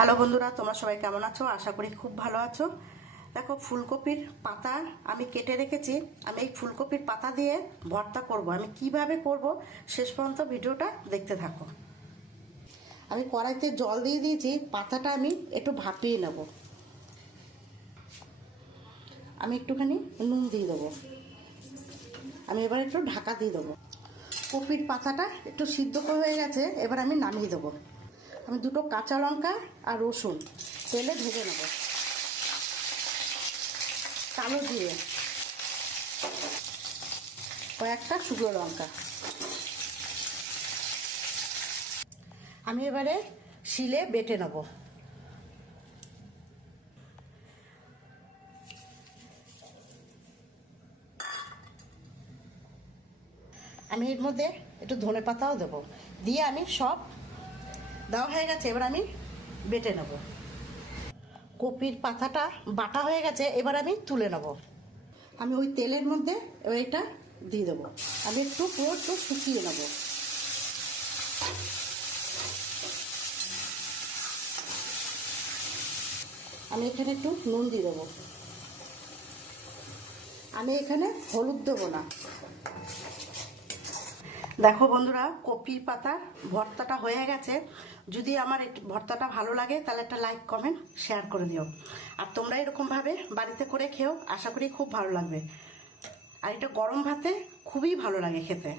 Hello বন্ধুরা, তোমরা সবাই কেমন আছো? আশা করি খুব ভালো আছো। দেখো, ফুলকপির পাতা আমি কেটে রেখেছি। আমি এই ফুলকপির পাতা দিয়ে ভর্তা করব। আমি কিভাবে করব শেষ পর্যন্ত ভিডিওটা দেখতে থাকো। আমি কড়াইতে জল দিয়ে দিয়েছি, পাতাটা আমি একটু ভাপিয়ে নেব। আমি একটুখানি নুন দিয়ে দেবো। আমি এবার একটু ঢাকা দিয়ে দেবো। কপির পাতাটা একটু সিদ্ধ হয়ে গেছে, এবার আমি নামিয়ে দেবো। আমি দুটো কাঁচা লঙ্কা আর রসুন তেলে ভেজে নেব। কালো জিরে, কয়েকটা শুকনো লঙ্কা। আমি এবারে শিলে বেটে নেব। আমি এর মধ্যে একটু ধনে পাতাও দেবো, দিয়ে আমি সব দেওয়া হয়ে গেছে, এবার আমি বেটে নেব। কপির পাতাটা বাটা হয়ে গেছে, এবার আমি তুলে নেব। আমি ওই তেলের মধ্যে এবার এটা দিয়ে দেবো। আমি পুরো একটু শুকিয়ে নেব। আমি এখানে একটু নুন দিয়ে দেবো। আমি এখানে হলুদ দেবো না। দেখো বন্ধুরা, কপির পাতার ভর্তাটা হয়ে গেছে। যদি আমার ভর্তাটা ভালো লাগে তাহলে একটা লাইক, কমেন্ট, শেয়ার করে দিও। আর তোমরা এরকমভাবে বাড়িতে করে খেও, আশা করি খুব ভালো লাগবে। আর এটা গরম ভাতে খুবই ভালো লাগে খেতে।